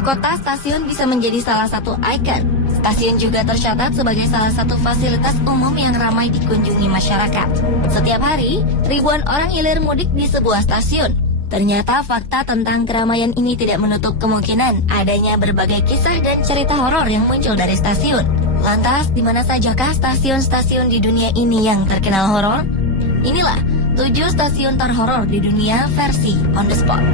sebuah kota, stasiun bisa menjadi salah satu ikon. Stasiun juga tercatat sebagai salah satu fasilitas umum yang ramai dikunjungi masyarakat. Setiap hari, ribuan orang hilir mudik di sebuah stasiun. Ternyata fakta tentang keramaian ini tidak menutup kemungkinan adanya berbagai kisah dan cerita horor yang muncul dari stasiun. Lantas, di mana sajakah stasiun-stasiun di dunia ini yang terkenal horor? Inilah 7 stasiun terhoror di dunia versi On The Spot.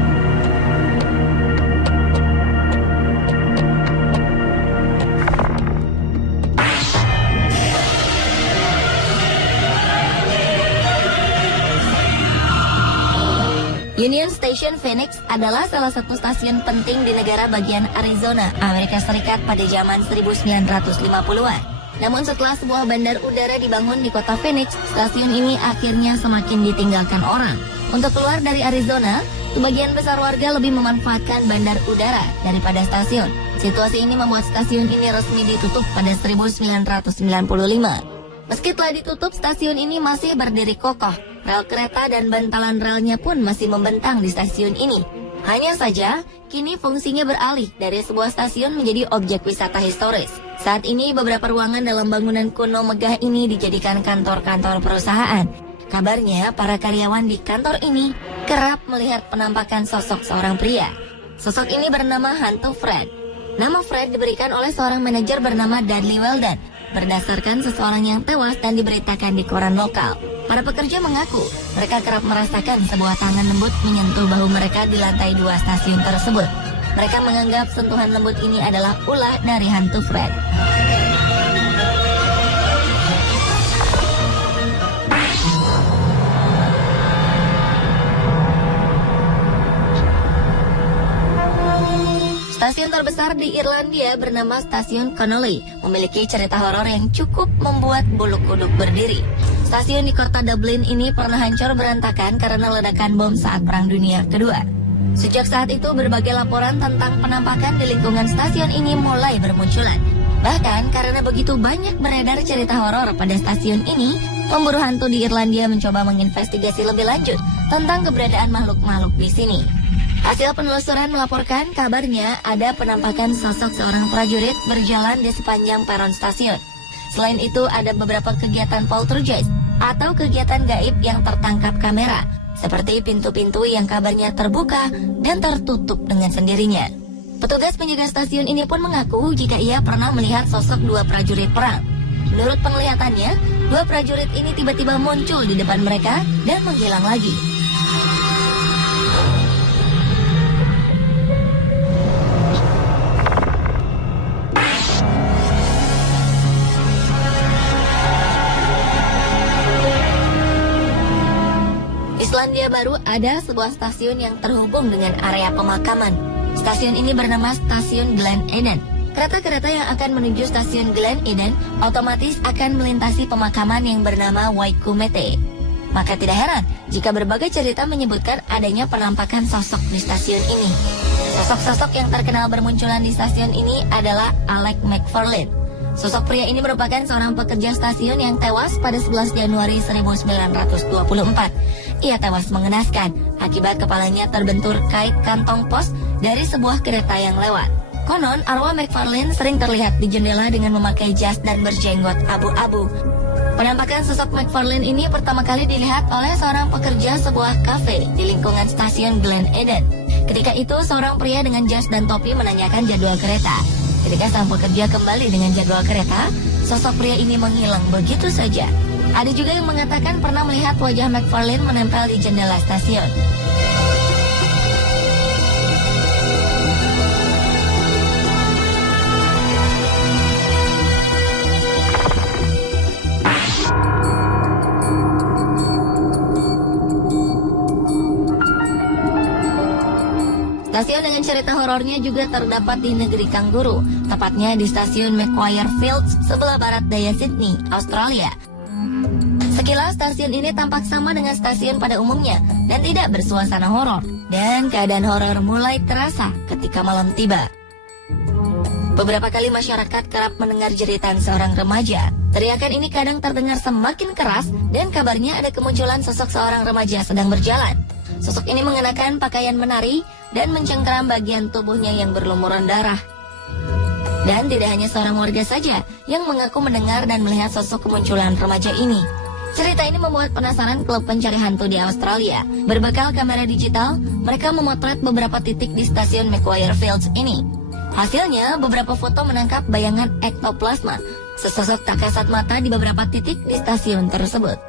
Union Station Phoenix adalah salah satu stasiun penting di negara bagian Arizona, Amerika Serikat pada zaman 1950-an. Namun setelah sebuah bandar udara dibangun di kota Phoenix, stasiun ini akhirnya semakin ditinggalkan orang. Untuk keluar dari Arizona, sebagian besar warga lebih memanfaatkan bandar udara daripada stasiun. Situasi ini membuat stasiun ini resmi ditutup pada 1995. Meski telah ditutup, stasiun ini masih berdiri kokoh. Rel kereta dan bantalan relnya pun masih membentang di stasiun ini. Hanya saja, kini fungsinya beralih dari sebuah stasiun menjadi objek wisata historis. Saat ini, beberapa ruangan dalam bangunan kuno megah ini dijadikan kantor-kantor perusahaan. Kabarnya, para karyawan di kantor ini kerap melihat penampakan sosok seorang pria. Sosok ini bernama Hantu Fred. Nama Fred diberikan oleh seorang manajer bernama Dudley Weldon, berdasarkan seseorang yang tewas dan diberitakan di koran lokal. Para pekerja mengaku mereka kerap merasakan sebuah tangan lembut menyentuh bahu mereka di lantai 2 stasiun tersebut. Mereka menganggap sentuhan lembut ini adalah ulah dari hantu Fred. Stasiun terbesar di Irlandia bernama Stasiun Connolly memiliki cerita horor yang cukup membuat bulu kuduk berdiri. Stasiun di kota Dublin ini pernah hancur berantakan karena ledakan bom saat Perang Dunia Kedua. Sejak saat itu, berbagai laporan tentang penampakan di lingkungan stasiun ini mulai bermunculan. Bahkan karena begitu banyak beredar cerita horor pada stasiun ini, pemburu hantu di Irlandia mencoba menginvestigasi lebih lanjut tentang keberadaan makhluk-makhluk di sini. Hasil penelusuran melaporkan kabarnya ada penampakan sosok seorang prajurit berjalan di sepanjang peron stasiun. Selain itu, ada beberapa kegiatan poltergeist atau kegiatan gaib yang tertangkap kamera, seperti pintu-pintu yang kabarnya terbuka dan tertutup dengan sendirinya. Petugas penjaga stasiun ini pun mengaku jika ia pernah melihat sosok 2 prajurit perang. Menurut penglihatannya, 2 prajurit ini tiba-tiba muncul di depan mereka dan menghilang lagi. Selandia Baru ada sebuah stasiun yang terhubung dengan area pemakaman. Stasiun ini bernama Stasiun Glen Eden. Kereta-kereta yang akan menuju stasiun Glen Eden otomatis akan melintasi pemakaman yang bernama Waikumete. Maka tidak heran jika berbagai cerita menyebutkan adanya penampakan sosok di stasiun ini. Sosok-sosok yang terkenal bermunculan di stasiun ini adalah Alec McFarlane. Sosok pria ini merupakan seorang pekerja stasiun yang tewas pada 11 Januari 1924. Ia tewas mengenaskan akibat kepalanya terbentur kait kantong pos dari sebuah kereta yang lewat. Konon, arwah McFarlane sering terlihat di jendela dengan memakai jas dan berjenggot abu-abu. Penampakan sosok McFarlane ini pertama kali dilihat oleh seorang pekerja sebuah kafe di lingkungan stasiun Glen Eden. Ketika itu, seorang pria dengan jas dan topi menanyakan jadwal kereta. Ketika sang pekerja kembali dengan jadwal kereta, sosok pria ini menghilang begitu saja. Ada juga yang mengatakan pernah melihat wajah McFarlane menempel di jendela stasiun. Stasiun dengan cerita horornya juga terdapat di negeri kanguru, tepatnya di stasiun Macquarie Fields sebelah barat daya Sydney, Australia. Sekilas stasiun ini tampak sama dengan stasiun pada umumnya dan tidak bersuasana horor. Dan keadaan horor mulai terasa ketika malam tiba. Beberapa kali masyarakat kerap mendengar jeritan seorang remaja. Teriakan ini kadang terdengar semakin keras dan kabarnya ada kemunculan sosok seorang remaja sedang berjalan. Sosok ini mengenakan pakaian menari dan mencengkeram bagian tubuhnya yang berlumuran darah. Dan tidak hanya seorang warga saja yang mengaku mendengar dan melihat sosok kemunculan remaja ini. Cerita ini membuat penasaran klub pencari hantu di Australia. Berbekal kamera digital, mereka memotret beberapa titik di stasiun Macquarie Fields ini. Hasilnya, beberapa foto menangkap bayangan ektoplasma, sesosok tak kasat mata di beberapa titik di stasiun tersebut.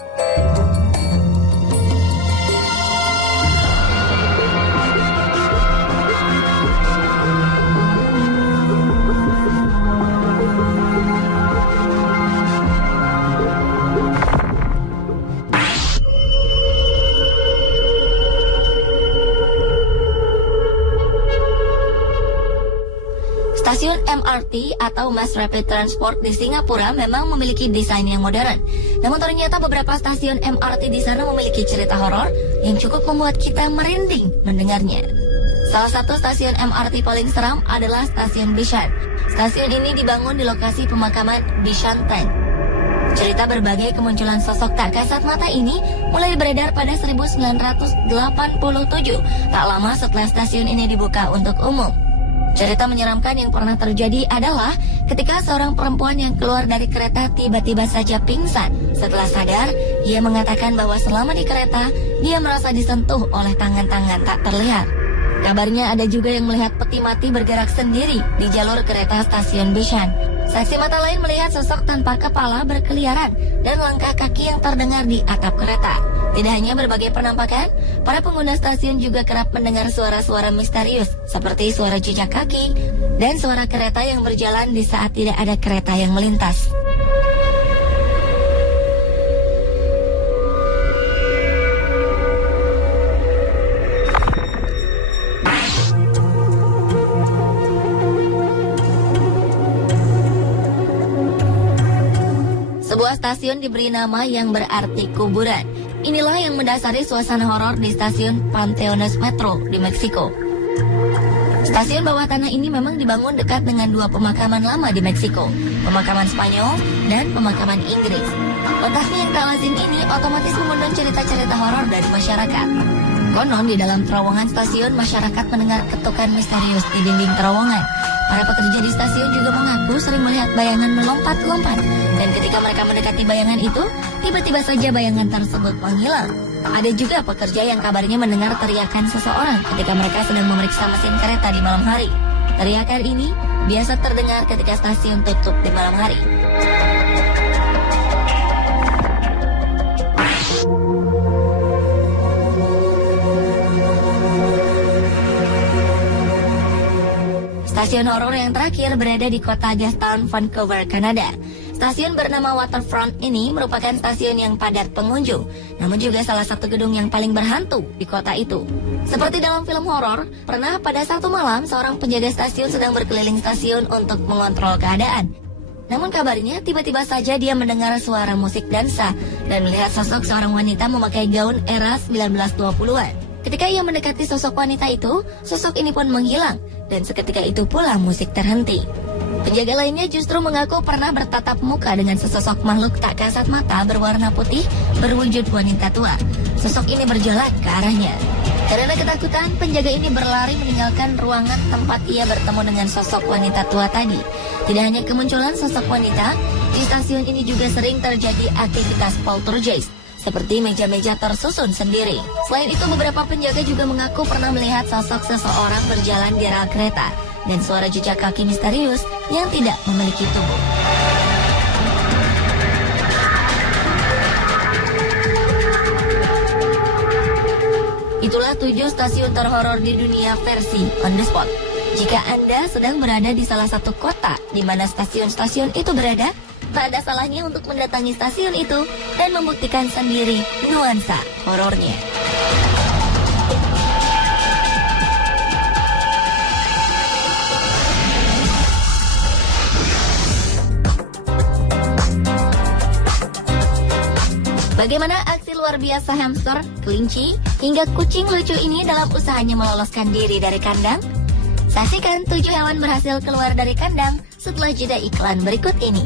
Stasiun MRT atau Mass Rapid Transport di Singapura memang memiliki desain yang modern. Namun ternyata beberapa stasiun MRT di sana memiliki cerita horor yang cukup membuat kita merinding mendengarnya. Salah satu stasiun MRT paling seram adalah stasiun Bishan. Stasiun ini dibangun di lokasi pemakaman Bishan Tank. Cerita berbagai kemunculan sosok tak kasat mata ini mulai beredar pada 1987, tak lama setelah stasiun ini dibuka untuk umum. Cerita menyeramkan yang pernah terjadi adalah ketika seorang perempuan yang keluar dari kereta tiba-tiba saja pingsan. Setelah sadar, ia mengatakan bahwa selama di kereta, dia merasa disentuh oleh tangan-tangan tak terlihat. Kabarnya ada juga yang melihat peti mati bergerak sendiri di jalur kereta stasiun Bishan. Saksi mata lain melihat sosok tanpa kepala berkeliaran dan langkah kaki yang terdengar di atap kereta. Tidak hanya berbagai penampakan, para pengguna stasiun juga kerap mendengar suara-suara misterius seperti suara jejak kaki dan suara kereta yang berjalan di saat tidak ada kereta yang melintas. Sebuah stasiun diberi nama yang berarti kuburan. Inilah yang mendasari suasana horor di stasiun Panteones Metro di Meksiko. Stasiun bawah tanah ini memang dibangun dekat dengan dua pemakaman lama di Meksiko, pemakaman Spanyol dan pemakaman Inggris. Letaknya yang tak lazim ini otomatis mengundang cerita-cerita horor dari masyarakat. Konon di dalam terowongan stasiun, masyarakat mendengar ketukan misterius di dinding terowongan. Para pekerja di stasiun juga mengaku sering melihat bayangan melompat-lompat. Dan ketika mereka mendekati bayangan itu, tiba-tiba saja bayangan tersebut menghilang. Ada juga pekerja yang kabarnya mendengar teriakan seseorang ketika mereka sedang memeriksa mesin kereta di malam hari. Teriakan ini biasa terdengar ketika stasiun tutup di malam hari. Stasiun horor yang terakhir berada di kota Gastown, Vancouver, Kanada. Stasiun bernama Waterfront ini merupakan stasiun yang padat pengunjung, namun juga salah satu gedung yang paling berhantu di kota itu. Seperti dalam film horor, pernah pada satu malam seorang penjaga stasiun sedang berkeliling stasiun untuk mengontrol keadaan. Namun kabarnya tiba-tiba saja dia mendengar suara musik dansa dan melihat sosok seorang wanita memakai gaun era 1920-an. Ketika ia mendekati sosok wanita itu, sosok ini pun menghilang dan seketika itu pula musik terhenti. Penjaga lainnya justru mengaku pernah bertatap muka dengan sesosok makhluk tak kasat mata berwarna putih berwujud wanita tua. Sosok ini berjalan ke arahnya. Karena ketakutan, penjaga ini berlari meninggalkan ruangan tempat ia bertemu dengan sosok wanita tua tadi. Tidak hanya kemunculan sosok wanita, di stasiun ini juga sering terjadi aktivitas poltergeist, seperti meja-meja tersusun sendiri. Selain itu, beberapa penjaga juga mengaku pernah melihat sosok seseorang berjalan di rel kereta dan suara jejak kaki misterius yang tidak memiliki tubuh. Itulah 7 stasiun terhoror di dunia versi on the spot. Jika Anda sedang berada di salah satu kota di mana stasiun-stasiun itu berada, tak ada salahnya untuk mendatangi stasiun itu dan membuktikan sendiri nuansa horornya. Bagaimana aksi luar biasa hamster, kelinci, hingga kucing lucu ini dalam usahanya meloloskan diri dari kandang? Saksikan 7 hewan berhasil keluar dari kandang setelah jeda iklan berikut ini.